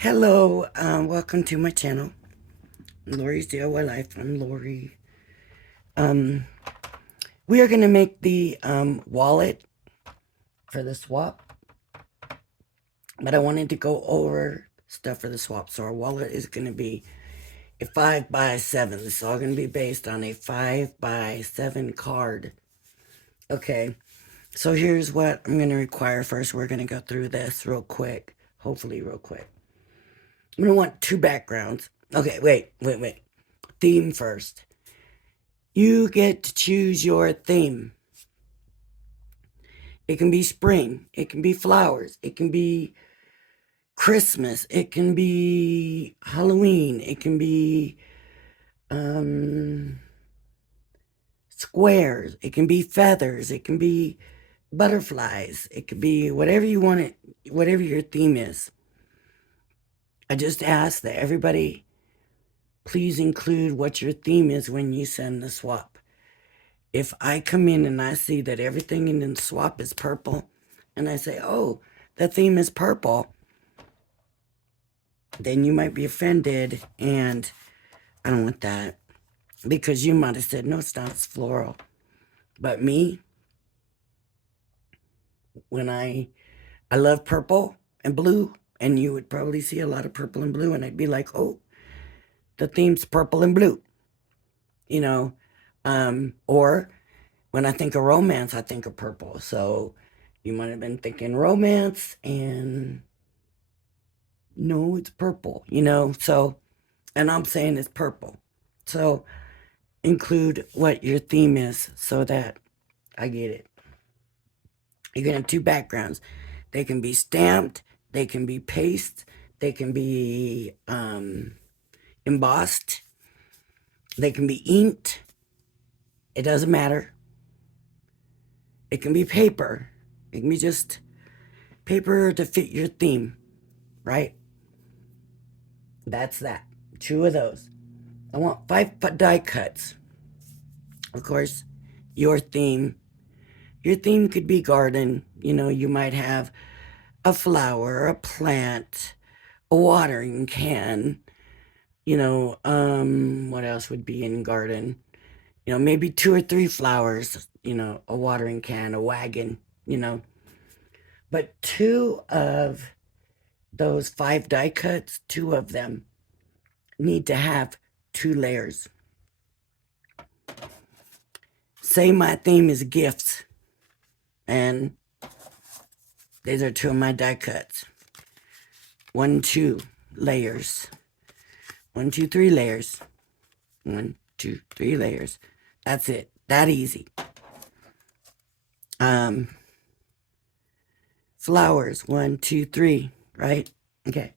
Hello, welcome to my channel, Lori's DIY Life. I'm Lori. Um, we are going to make the wallet for the swap, but I wanted to go over stuff for the swap. So our wallet is going to be a 5x7. This is all going to be based on a 5x7 card. Okay, so here's what I'm going to require. First, we're going to go through this real quick, hopefully real quick. I'm going to want two backgrounds. Okay, wait. Theme first. You get to choose your theme. It can be spring. It can be flowers. It can be Christmas. It can be Halloween. It can be squares. It can be feathers. It can be butterflies. It could be whatever you want it, whatever your theme is. I just ask that everybody please include what your theme is when you send the swap. If I come in and I see that everything in the swap is purple, and I say, oh, the theme is purple, then you might be offended, and I don't want that, because you might have said, no, it's not, it's floral. But me, when I love purple and blue, and you would probably see a lot of purple and blue, and I'd be like, oh, the theme's purple and blue, you know, or when I think of romance, I think of purple. So you might have been thinking romance, and no, it's purple, So, and I'm saying it's purple. So include what your theme is so that I get it. You're going to have two backgrounds. They can be stamped, they can be paste, they can be embossed, they can be inked. It doesn't matter. It can be paper. It can be just paper to fit your theme, right? That's that. Two of those. I want 5 die cuts. Of course, your theme. Your theme could be garden. You might have a flower, a plant, a watering can. What else would be in garden? Maybe 2 or 3 flowers, a watering can, a wagon, But 2 of those 5 die cuts, 2 of them need to have 2 layers. Say my theme is gifts, and these are 2 of my die cuts. 1, 2 layers. 1, 2, 3 layers. 1, 2, 3 layers. That's it. That easy. Flowers. 1, 2, 3. Right? Okay.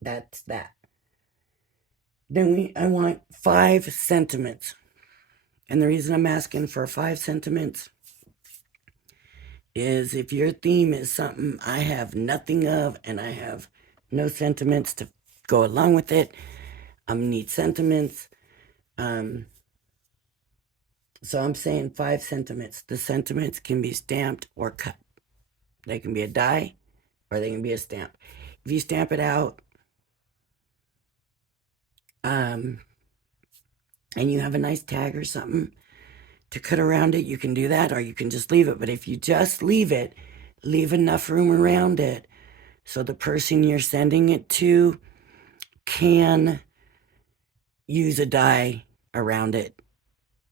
That's that. Then I want 5 sentiments. And the reason I'm asking for 5 sentiments is if your theme is something I have nothing of and I have no sentiments to go along with it, I'm gonna need sentiments. So I'm saying 5 sentiments. The sentiments can be stamped or cut. They can be a die or they can be a stamp. If you stamp it out, and you have a nice tag or something to cut around it, you can do that, or you can just leave it. But if you just leave it, leave enough room around it so the person you're sending it to can use a die around it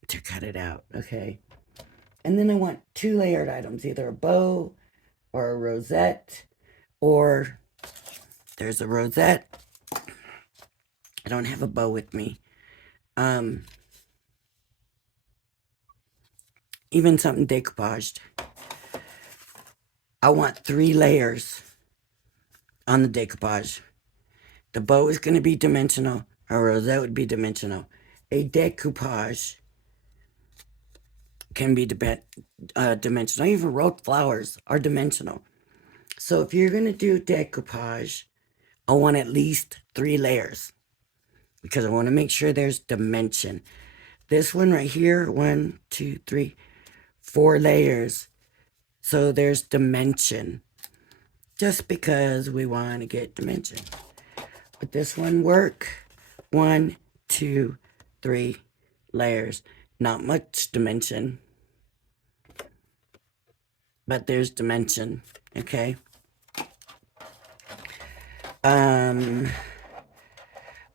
to cut it out, okay? And then I want 2 layered items, either a bow or a rosette, or there's a rosette. I don't have a bow with me. Even something decoupaged. I want 3 layers on the decoupage. The bow is going to be dimensional. A rosette would be dimensional. A decoupage can be dimensional. Even rote flowers are dimensional. So if you're going to do decoupage, I want at least 3 layers because I want to make sure there's dimension. This one right here, 1, 2, 3, 4 layers. So there's dimension. just because we want to get dimension. But this one work. 1, 2, 3 layers. Not much dimension, but there's dimension. Okay.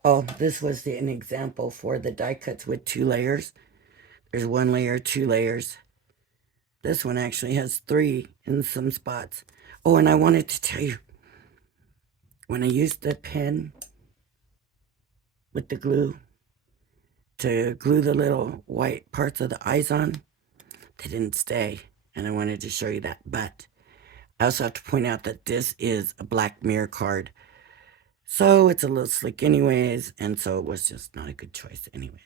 Oh, this was an example for the die cuts with 2 layers. There's 1 layer, 2 layers. This one actually has 3 in some spots. Oh, and I wanted to tell you, when I used the pen with the glue to glue the little white parts of the eyes on, they didn't stay. And I wanted to show you that. But I also have to point out that this is a black mirror card. So it's a little slick anyways. And so it was just not a good choice anyways.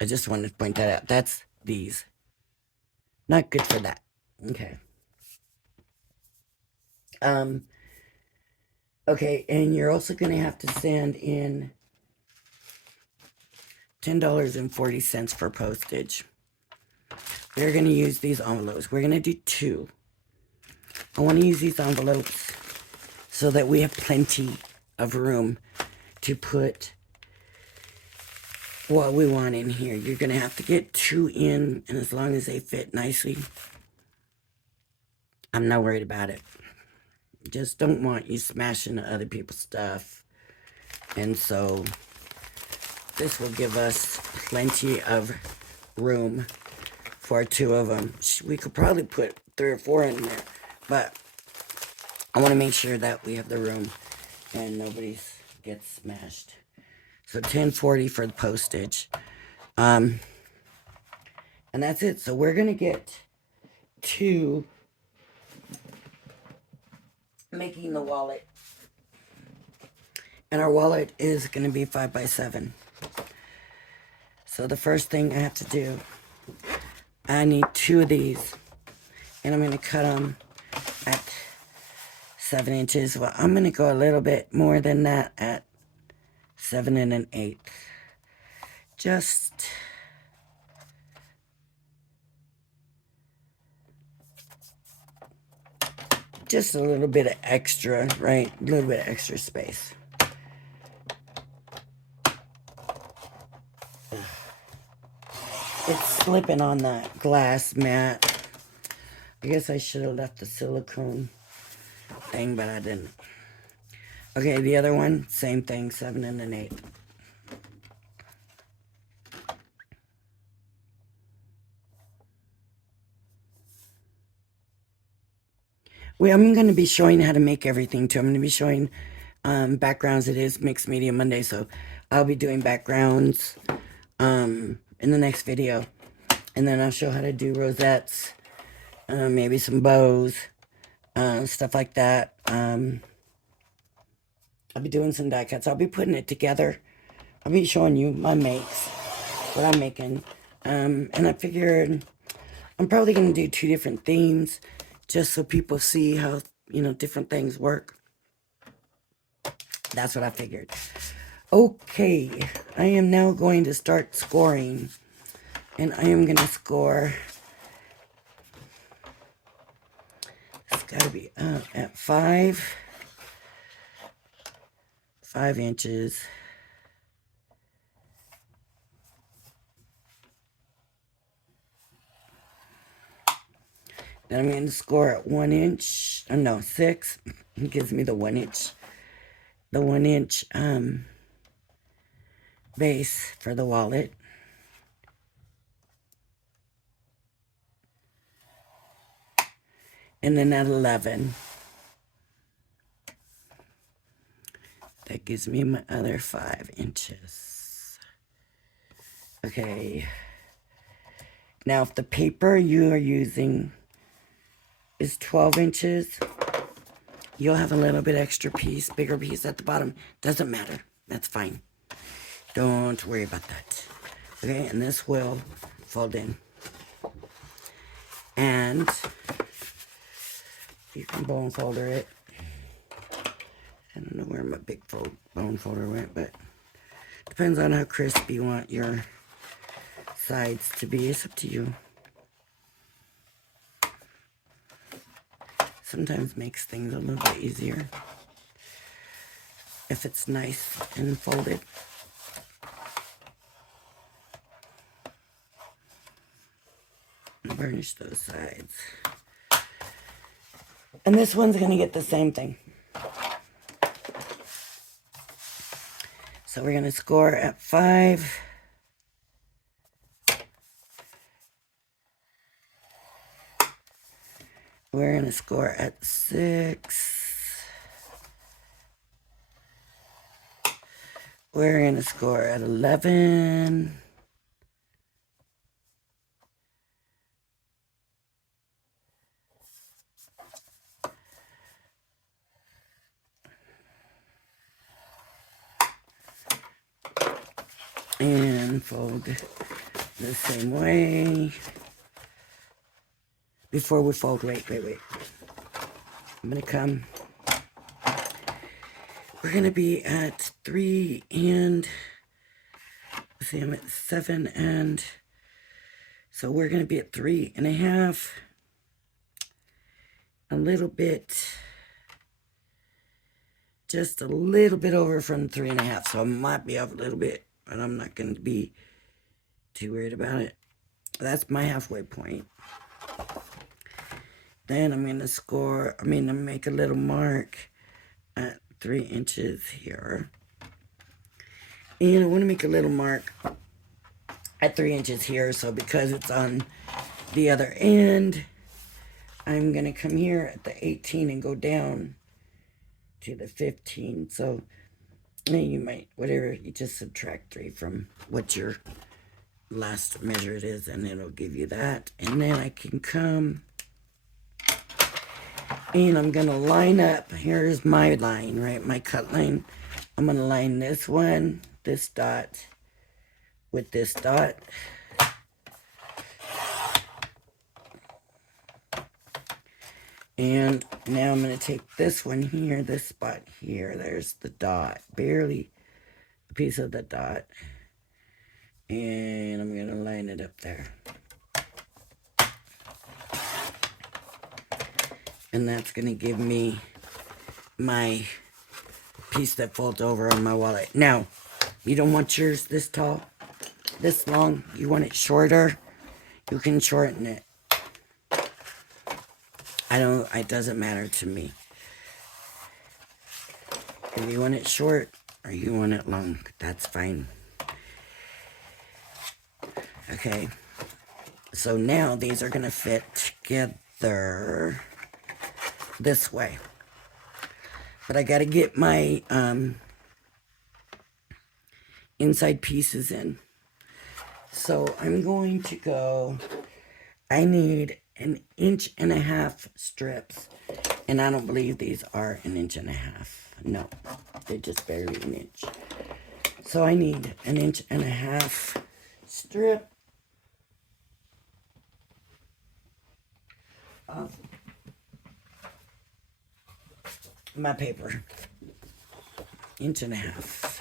I just wanted to point that out. That's these. Not good for that. Okay. Okay, and you're also going to have to send in $10.40 for postage. We're going to use these envelopes. We're going to do 2. I want to use these envelopes so that we have plenty of room to put what we want in here. You're going to have to get 2 in, and as long as they fit nicely, I'm not worried about it. Just don't want you smashing other people's stuff. And so this will give us plenty of room for 2 of them. We could probably put 3 or 4 in there, but I want to make sure that we have the room and nobody gets smashed. So $10.40 for the postage. And that's it. So we're going to get to making the wallet. And our wallet is going to be 5x7. So the first thing I have to do, I need 2 of these. And I'm going to cut them at 7 inches. Well, I'm going to go a little bit more than that at 7 1/8. Just a little bit of extra, right? A little bit of extra space. It's slipping on that glass mat. I guess I should have left the silicone thing, but I didn't. Okay, the other one, same thing, 7 1/8. Well, I'm going to be showing how to make everything too. I'm going to be showing backgrounds. It is Mixed Media Monday, so I'll be doing backgrounds in the next video. And then I'll show how to do rosettes, maybe some bows, stuff like that. I'll be doing some die cuts. I'll be putting it together. I'll be showing you my makes, what I'm making. And I figured I'm probably going to do 2 different themes just so people see how, different things work. That's what I figured. Okay, I am now going to start scoring. And I am going to score. It's got to be at 5 inches. Then I'm going to score at 1 inch. Oh, no, 6. It gives me the 1 inch. The 1 inch base for the wallet. And then at 11. That gives me my other 5 inches. Okay. Now, if the paper you are using is 12 inches, you'll have a little bit extra piece, bigger piece at the bottom. Doesn't matter. That's fine. Don't worry about that. Okay, and this will fold in. And you can bone folder it. I don't know where my big bone folder went, but depends on how crisp you want your sides to be. It's up to you. Sometimes makes things a little bit easier if it's nice and folded. Burnish those sides. And this one's going to get the same thing. So we're going to score at 5. We're going to score at 6. We're going to score at 11. And fold the same way. Before we fold, wait. I'm going to come. We're going to be at 3 and, let's see, I'm at 7 and, so we're going to be at 3.5. A little bit, just a little bit over from 3.5. So I might be off a little bit, but I'm not going to be too worried about it. That's my halfway point. Then I'm going to make a little mark at 3 inches here. And I want to make a little mark at 3 inches here. So because it's on the other end, I'm going to come here at the 18 and go down to the 15. So you might, whatever, you just subtract 3 from what your last measure it is, and it'll give you that. And then I can come and I'm going to line up. Here's my line, right? My cut line. I'm going to line this one, this dot, with this dot. And now I'm going to take this one here, this spot here. There's the dot, barely a piece of the dot. And I'm going to line it up there. And that's going to give me my piece that folds over on my wallet. Now, you don't want yours this tall, this long. You want it shorter. You can shorten it. It doesn't matter to me. If you want it short or you want it long, that's fine. Okay. So now these are going to fit together this way. But I got to get my inside pieces in. So I'm going to go, I need 1.5 inch strips. And I don't believe these are 1.5 inches. No, they're just barely 1 inch. So I need 1.5 inch strip of my paper. 1.5 inches.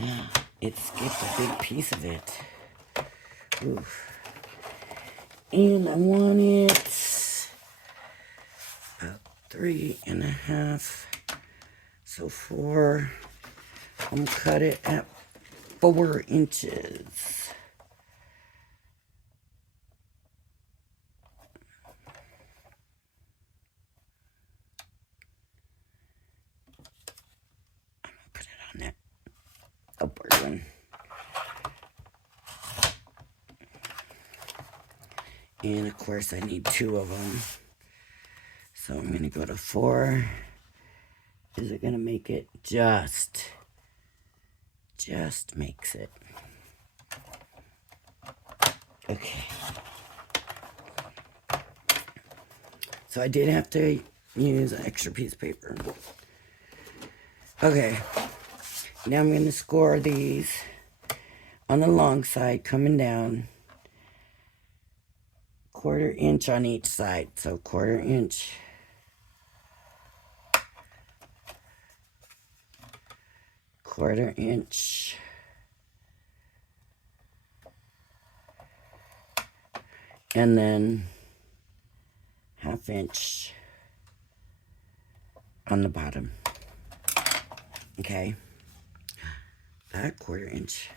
Yeah, it skipped a big piece of it. Oof. And I want it about 3.5. So 4. I'm gonna cut it at 4 inches. I'm gonna put it on that upward one. And of course I need 2 of them. So I'm going to go to 4. Is it going to make it? Just makes it. Okay. So I did have to use an extra piece of paper. Okay. Now I'm going to score these on the long side coming down. 1/4 inch on each side. So 1/4 inch. Quarter inch. And then 1/2 inch on the bottom. Okay. That 1/4 inch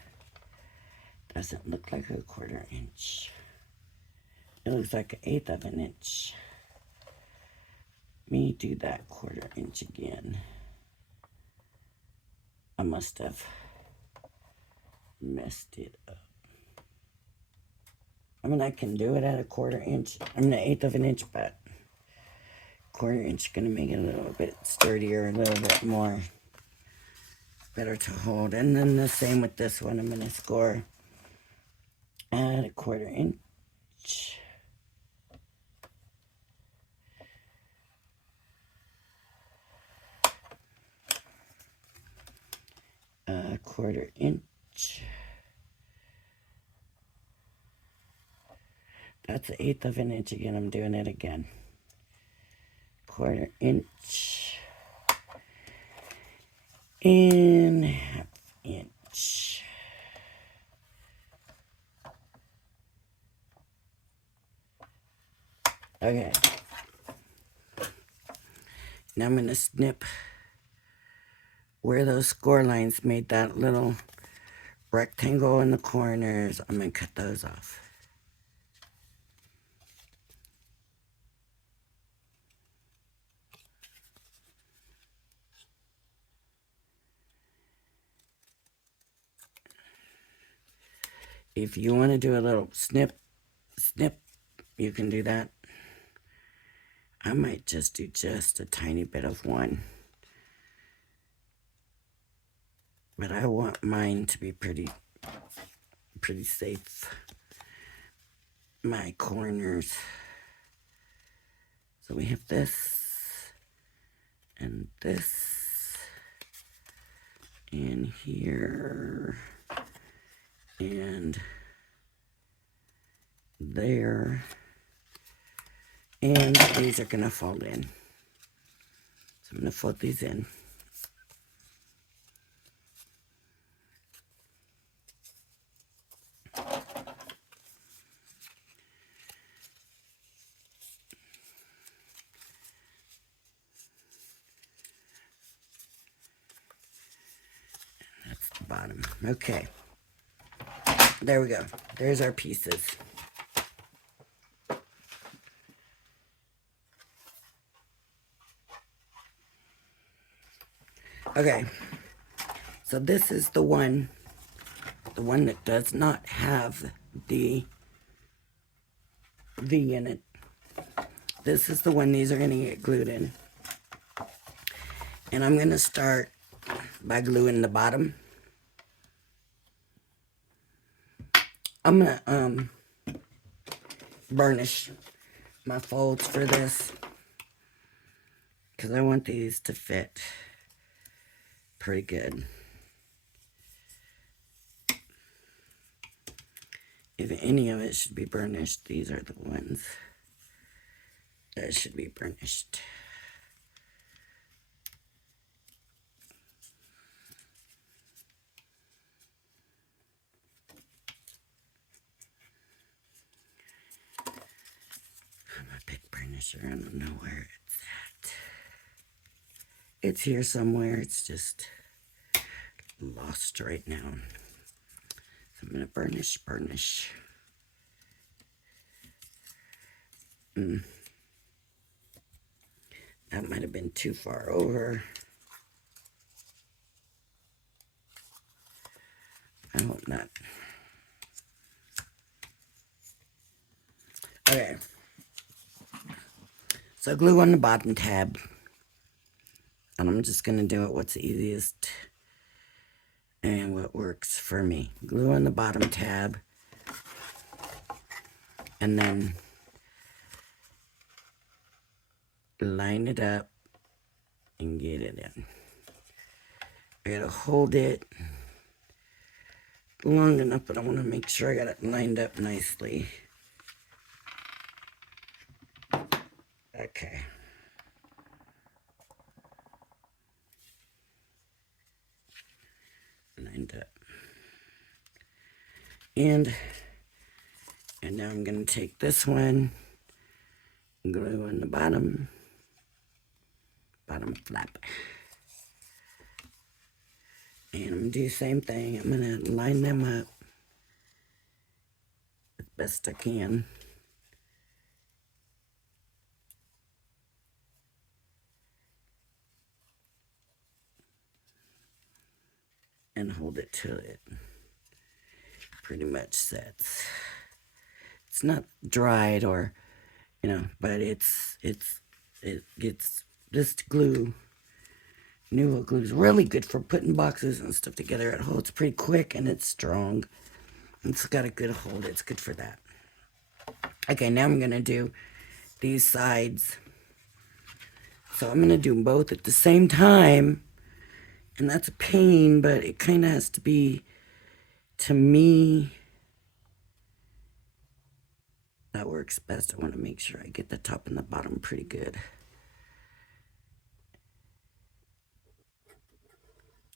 doesn't look like a 1/4 inch. It looks like 1/8 of an inch. Let me do that 1/4 inch again. I must have messed it up. I mean, I can do it at a 1/4 inch. I mean, 1/8 of an inch, but 1/4 inch is going to make it a little bit sturdier, a little bit more better to hold. And then the same with this one. I'm going to score at a 1/4 inch. A 1/4 inch. That's 1/8 of an inch again. I'm doing it again. 1/4 inch. And 1/2 inch. Okay. Now I'm going to snip where those score lines made that little rectangle in the corners. I'm going to cut those off. If you want to do a little snip, you can do that. I might just do just a tiny bit of one. But I want mine to be pretty safe. My corners. So we have this and this and here and there, and these are gonna fold in. So I'm gonna fold these in. That's the bottom. Okay. There we go. There's our pieces. Okay, so this is the one that does not have the V in it. This is the one these are gonna get glued in. And I'm gonna start by gluing the bottom. I'm gonna burnish my folds for this because I want these to fit pretty good. If any of it should be burnished, these are the ones that should be burnished. I'm a big burnisher. I don't know where it's at. It's here somewhere. It's just lost right now. So I'm going to burnish. That might have been too far over. I hope not. Okay. So glue on the bottom tab. And I'm just going to do it what's easiest and what works for me. Glue on the bottom tab. And then line it up and get it in. I gotta hold it long enough, but I want to make sure I got it lined up nicely. Okay. Lined up. And now I'm going to take this one, glue on the bottom flap. And I'm going to do the same thing. I'm going to line them up as best I can. And hold it till it pretty much sets. It's not dried or, you know, but it gets, this glue, New glue is really good for putting boxes and stuff together. It holds pretty quick and it's strong. It's got a good hold. It's good for that. Okay, now I'm going to do these sides. So I'm going to do them both at the same time. And that's a pain, but it kind of has to be, to me, that works best. I want to make sure I get the top and the bottom pretty good.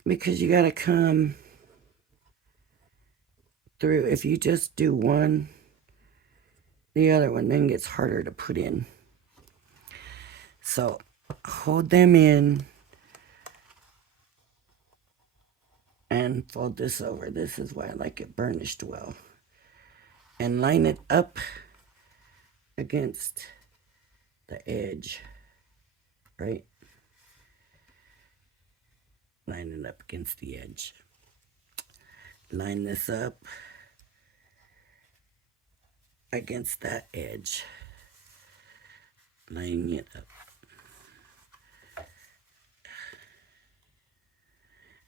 Because you got to come through. If you just do one, the other one then gets harder to put in. So hold them in and fold this over. This is why I like it burnished well. And line it up against the edge, right? Line it up against the edge. Line this up against that edge. Line it up.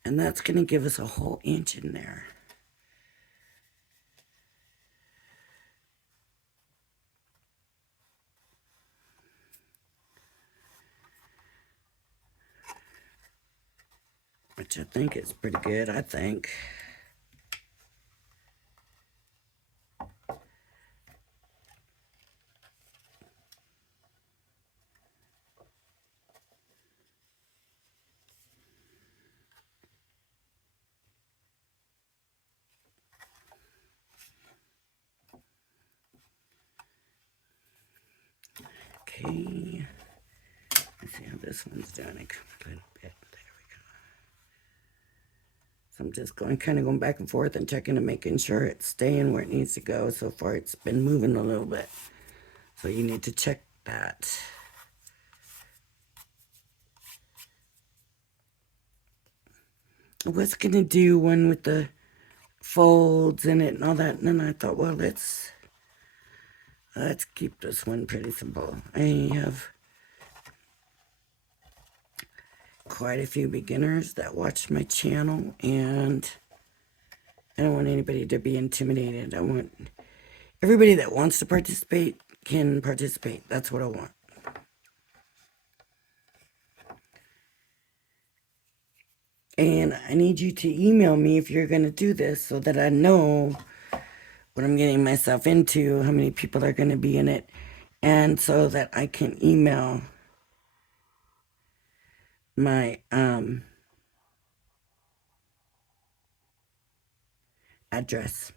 And that's going to give us a whole inch in there. Which I think is pretty good, I think. Okay. Let's see how this one's doing. A little bit. There we go. So I'm just kind of going back and forth and checking and making sure it's staying where it needs to go. So far, it's been moving a little bit. So you need to check that. I was going to do one with the folds in it and all that. And then I thought, well, let's keep this one pretty simple. I have quite a few beginners that watch my channel, and I don't want anybody to be intimidated. I want everybody that wants to participate can participate. That's what I want. And I need you to email me if you're going to do this so that I know what I'm getting myself into, how many people are going to be in it, and so that I can email my address.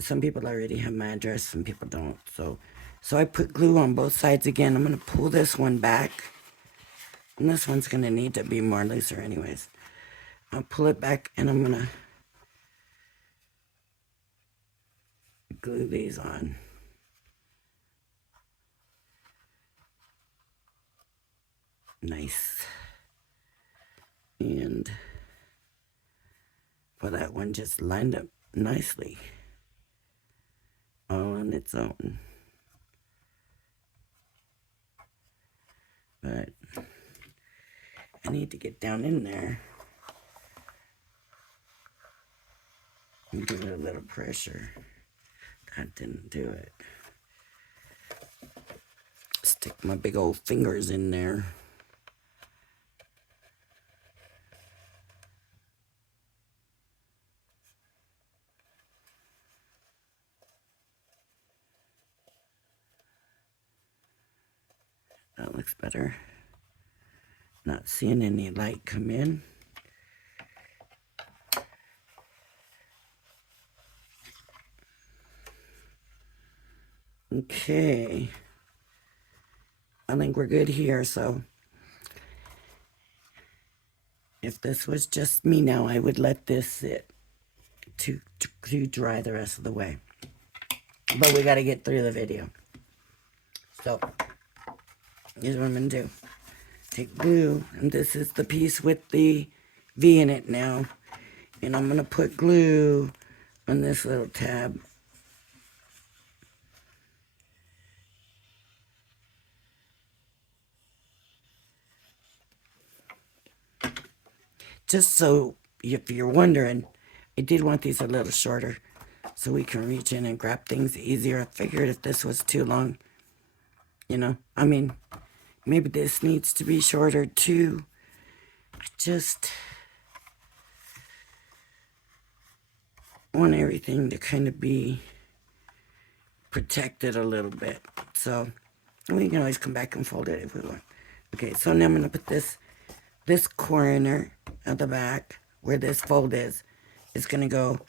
Some people already have my address, some people don't. So I put glue on both sides again. I'm going to pull this one back. And this one's going to need to be more looser anyways. I'll pull it back and I'm going to glue these on. Nice. And well, that one just lined up nicely all on its own. But I need to get down in there and give it a little pressure. That didn't do it. Stick my big old fingers in there. That looks better. Not seeing any light come in. Okay. I think we're good here, so if this was just me now, I would let this sit to dry the rest of the way. But we got to get through the video. So, here's what I'm going to do. Take glue, and this is the piece with the V in it now. And I'm going to put glue on this little tab. Just so, if you're wondering, I did want these a little shorter so we can reach in and grab things easier. I figured if this was too long, you know, I mean, maybe this needs to be shorter too. I just want everything to kind of be protected a little bit. So we can always come back and fold it if we want. Okay, so now I'm going to put this corner at the back where this fold is going to go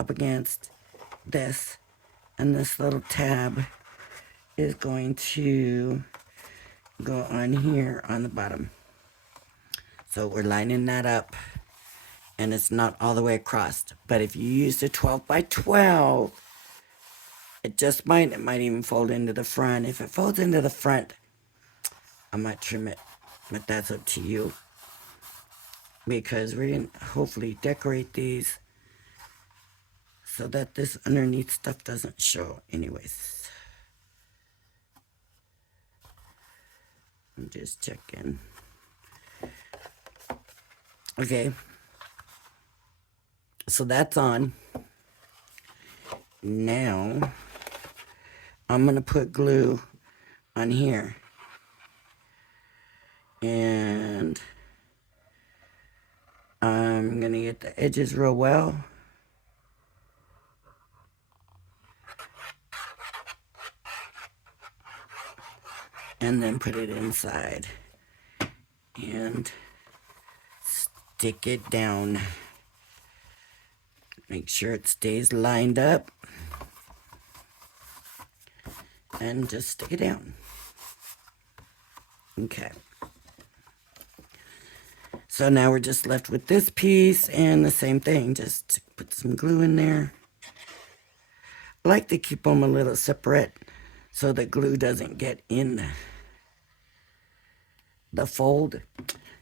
up against this, and this little tab is going to go on here on the bottom. So we're lining that up, and it's not all the way across. But if you use the 12 by 12, it might even fold into the front. If it folds into the front, I might trim it, but that's up to you. Because we're going to hopefully decorate these so that this underneath stuff doesn't show anyways. I'm just checking. Okay. So that's on. Now, I'm going to put glue on here. And I'm going to get the edges real well. And then put it inside. And stick it down. Make sure it stays lined up. And just stick it down. Okay. So now we're just left with this piece and the same thing. Just put some glue in there. I like to keep them a little separate so the glue doesn't get in the fold.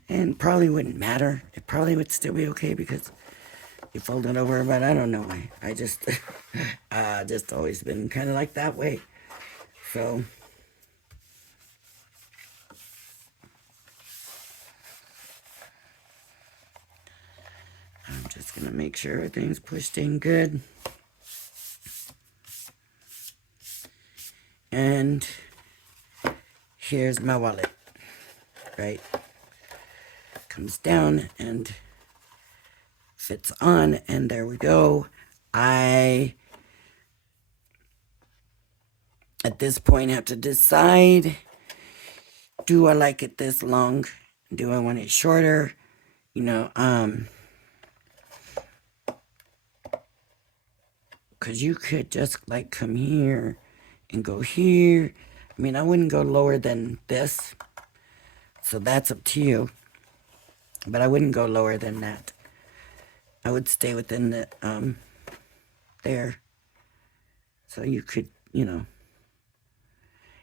And probably wouldn't matter. It probably would still be okay because you fold it over, but I don't know why. I just always been kind of like that way. So I'm just gonna make sure everything's pushed in good. And here's my wallet, right? Comes down and fits on, and there we go. I, at this point, have to decide, do I like it this long? Do I want it shorter? You know, because you could just like come here and go here. I mean, I wouldn't go lower than this. So that's up to you. But I wouldn't go lower than that. I would stay within the, there. So you could, you know,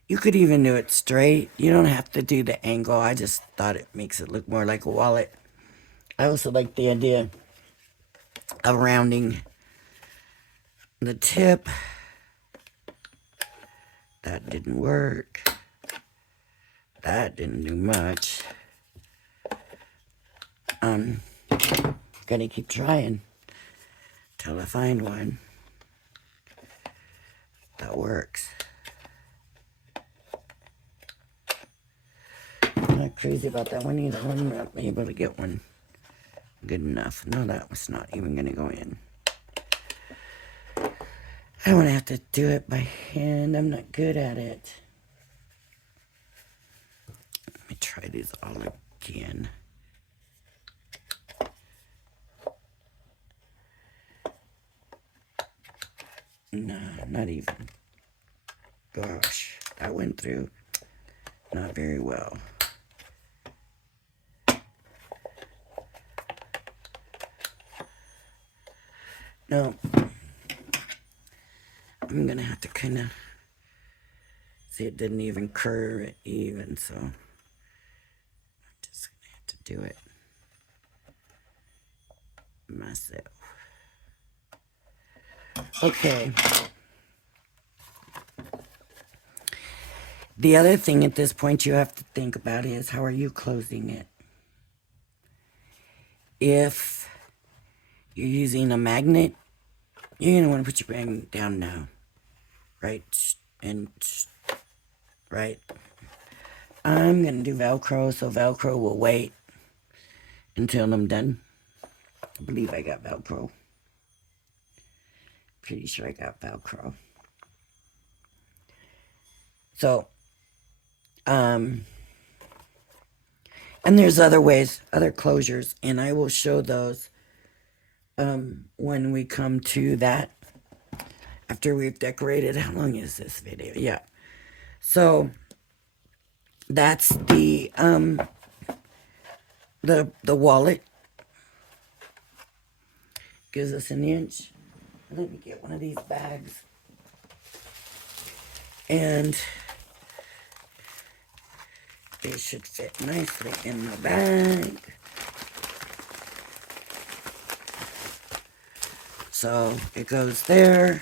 you could even do it straight. You don't have to do the angle. I just thought it makes it look more like a wallet. I also like the idea of rounding the tip. That didn't work. That didn't do much. Gotta keep trying till I find one that works. I'm not crazy about that one either. I'm not able to get one good enough. No, that was not even gonna go in. I don't want to have to do it by hand. I'm not good at it. try these all again. No, not even. Gosh, that went through not very well. No, I'm gonna have to kind of see, it didn't even curve it even, so I'm just gonna have to do it myself. Okay. The other thing at this point you have to think about is, how are you closing it? If you're using a magnet, you're going to want to put your magnet down now. Right? And right. I'm going to do Velcro, so Velcro will wait until I'm done. I believe I got Velcro. Pretty sure I got Velcro. So, and there's other ways, other closures, and I will show those when we come to that, after we've decorated. How long is this video? Yeah. So that's the wallet. Gives us an inch. Let me get one of these bags. And it should fit nicely in the bag. So it goes there.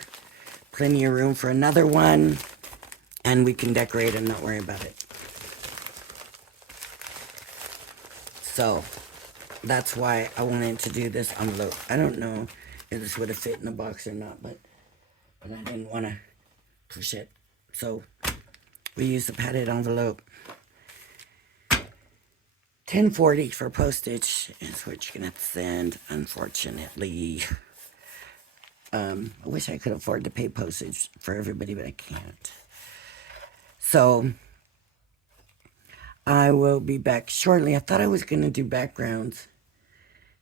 Plenty of room for another one. And we can decorate and not worry about it. So that's why I wanted to do this envelope. I don't know if this would have fit in the box or not, but I didn't want to push it. So we use the padded envelope. $10.40 for postage is what you're gonna have to send, unfortunately. I wish I could afford to pay postage for everybody, but I can't. So I will be back shortly. I thought I was gonna do backgrounds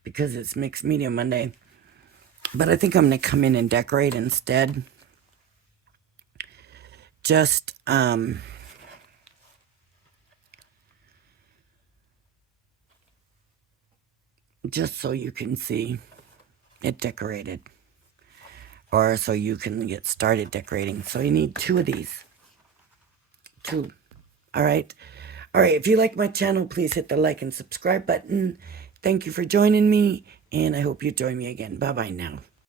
because it's Mixed Media Monday, but I think I'm gonna come in and decorate instead. Just so you can see it decorated, or so you can get started decorating. So you need 2 of these. 2. All right. If you like my channel, please hit the like and subscribe button. Thank you for joining me, and I hope you join me again. Bye-bye now.